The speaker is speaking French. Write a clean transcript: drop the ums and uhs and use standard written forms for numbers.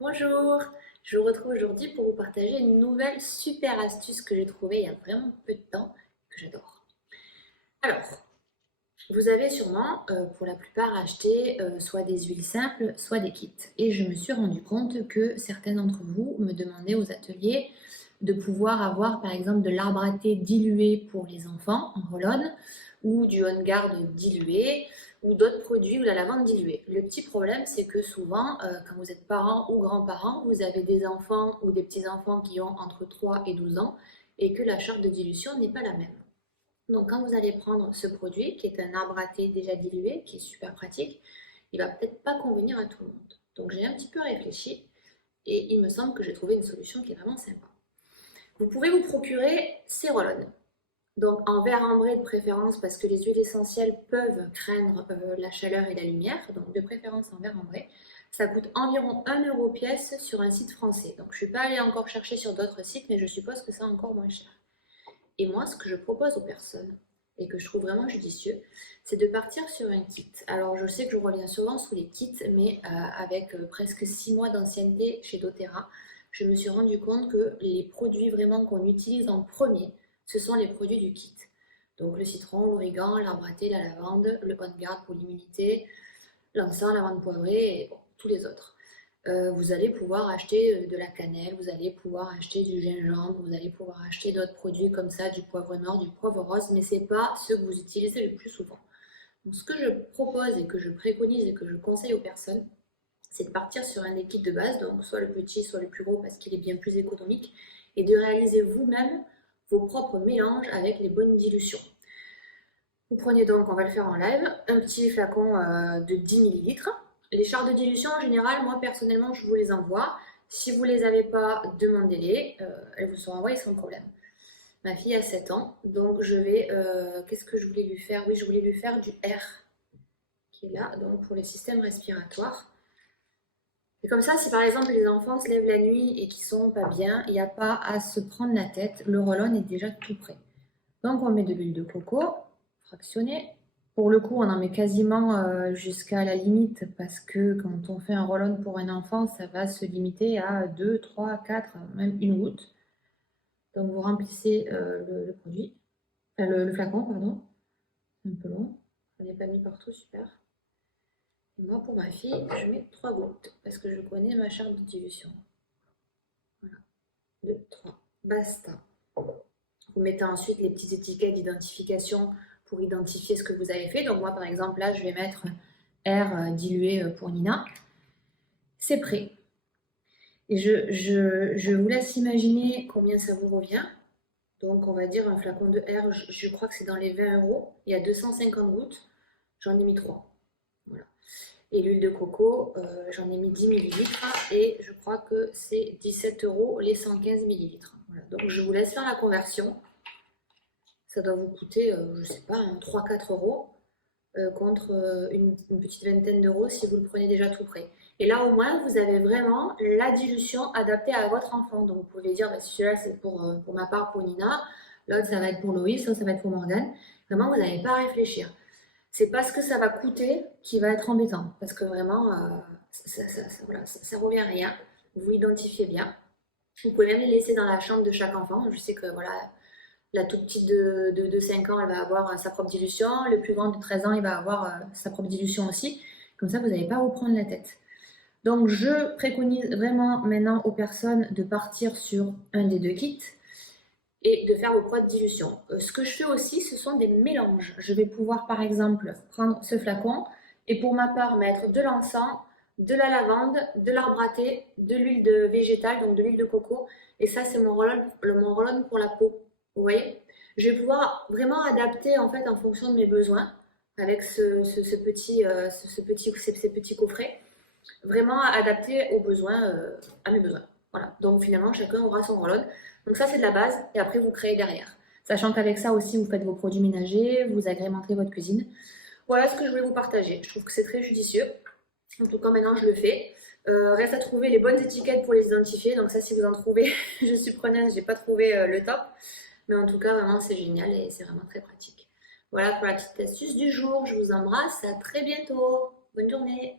Bonjour, je vous retrouve aujourd'hui pour vous partager une nouvelle super astuce que j'ai trouvée il y a vraiment peu de temps et que j'adore. Alors, vous avez sûrement pour la plupart acheté soit des huiles simples, soit des kits. Et je me suis rendu compte que certains d'entre vous me demandaient aux ateliers de pouvoir avoir par exemple de l'arbre à thé dilué pour les enfants en roll ou du On Guard dilué ou d'autres produits ou la lavande diluée. Le petit problème, c'est que souvent, quand vous êtes parents ou grands-parents, vous avez des enfants ou des petits-enfants qui ont entre 3 et 12 ans et que la charge de dilution n'est pas la même. Donc quand vous allez prendre ce produit, qui est un arbre à thé déjà dilué, qui est super pratique, il va peut-être pas convenir à tout le monde. Donc j'ai un petit peu réfléchi et il me semble que j'ai trouvé une solution qui est vraiment sympa. Vous pouvez vous procurer ces roll-on. Donc en verre ambré de préférence parce que les huiles essentielles peuvent craindre la chaleur et la lumière, donc de préférence en verre ambré. Ça coûte environ 1 € pièce sur un site français. Donc je ne suis pas allée encore chercher sur d'autres sites, mais je suppose que c'est encore moins cher. Et moi, ce que je propose aux personnes, et que je trouve vraiment judicieux, c'est de partir sur un kit. Alors je sais que je reviens souvent sur les kits, mais avec presque 6 mois d'ancienneté chez doTERRA, je me suis rendu compte que les produits vraiment qu'on utilise en premier, ce sont les produits du kit. Donc le citron, l'origan, l'arbre à thé, la lavande, le On Guard pour l'immunité, l'encens, la lavande poivrée et bon, tous les autres. Vous allez pouvoir acheter de la cannelle, vous allez pouvoir acheter du gingembre, vous allez pouvoir acheter d'autres produits comme ça, du poivre noir, du poivre rose, mais ce n'est pas ce que vous utilisez le plus souvent. Donc, ce que je propose et que je préconise et que je conseille aux personnes, c'est de partir sur un des kits de base, donc soit le petit, soit le plus gros parce qu'il est bien plus économique, et de réaliser vous-même vos propres mélanges avec les bonnes dilutions. Vous prenez donc, on va le faire en live, un petit flacon de 10 millilitres. Les charres de dilution, en général, moi personnellement, je vous les envoie. Si vous ne les avez pas, demandez-les. Elles vous seront envoyées sans problème. Ma fille a 7 ans, donc je vais... Qu'est-ce que je voulais lui faire? Oui, je voulais lui faire du R, qui est là, donc pour les systèmes respiratoires. Et comme ça, si par exemple les enfants se lèvent la nuit et qu'ils sont pas bien, il n'y a pas à se prendre la tête. Le roll-on est déjà tout prêt. Donc on met de l'huile de coco fractionnée. Pour le coup, on en met quasiment jusqu'à la limite parce que quand on fait un roll-on pour un enfant, ça va se limiter à 2, 3, 4, même une goutte. Donc vous remplissez le produit, enfin le flacon, pardon. C'est un peu long. Je n'en ai pas mis partout, super. Et moi, pour ma fille, je mets 3 gouttes parce que je connais ma charte de dilution. Voilà, 2, 3, basta. Vous mettez ensuite les petites étiquettes d'identification pour identifier ce que vous avez fait. Donc moi, par exemple, là, je vais mettre R dilué pour Nina. C'est prêt. Et je vous laisse imaginer combien ça vous revient. Donc on va dire un flacon de R, je crois que c'est dans les 20 €. Il y a 250 gouttes. J'en ai mis 3. Voilà. Et l'huile de coco, j'en ai mis 10 millilitres et je crois que c'est 17 € les 115 millilitres. Voilà. Donc je vous laisse faire la conversion. Ça doit vous coûter, je ne sais pas, 3-4 € contre une petite vingtaine d'euros si vous le prenez déjà tout prêt. Et là, au moins, vous avez vraiment la dilution adaptée à votre enfant. Donc, vous pouvez dire, bah, celui-là, c'est pour ma part, pour Nina. L'autre, ça va être pour Loïs. Ça va être pour Morgane. Vraiment, vous n'avez pas à réfléchir. C'est pas ce que ça va coûter qui va être embêtant. Parce que vraiment, voilà, ça revient à rien. Vous identifiez bien. Vous pouvez même les laisser dans la chambre de chaque enfant. Je sais que voilà, la toute petite de 5 ans, elle va avoir sa propre dilution. Le plus grand de 13 ans, il va avoir sa propre dilution aussi. Comme ça, vous n'allez pas à vous prendre la tête. Donc, je préconise vraiment maintenant aux personnes de partir sur un des deux kits et de faire vos propres dilutions. Ce que je fais aussi, ce sont des mélanges. Je vais pouvoir, par exemple, prendre ce flacon et pour ma part, mettre de l'encens, de la lavande, de l'arbre à thé, de l'huile végétale, donc de l'huile de coco. Et ça, c'est mon roll-on pour la peau. Vous voyez? Je vais pouvoir vraiment adapter en fait en fonction de mes besoins avec ces petits coffrets. Vraiment adapté aux besoins, à mes besoins. Voilà. Donc finalement, chacun aura son roll-on. Donc ça, c'est de la base et après, vous créez derrière. Sachant qu'avec ça aussi, vous faites vos produits ménagers, vous agrémentez votre cuisine. Voilà ce que je voulais vous partager. Je trouve que c'est très judicieux. En tout cas, maintenant, je le fais. Reste à trouver les bonnes étiquettes pour les identifier. Donc ça, si vous en trouvez, je suis preneuse, j'ai pas trouvé le top. Mais en tout cas, vraiment, c'est génial et c'est vraiment très pratique. Voilà pour la petite astuce du jour. Je vous embrasse. À très bientôt. Bonne journée.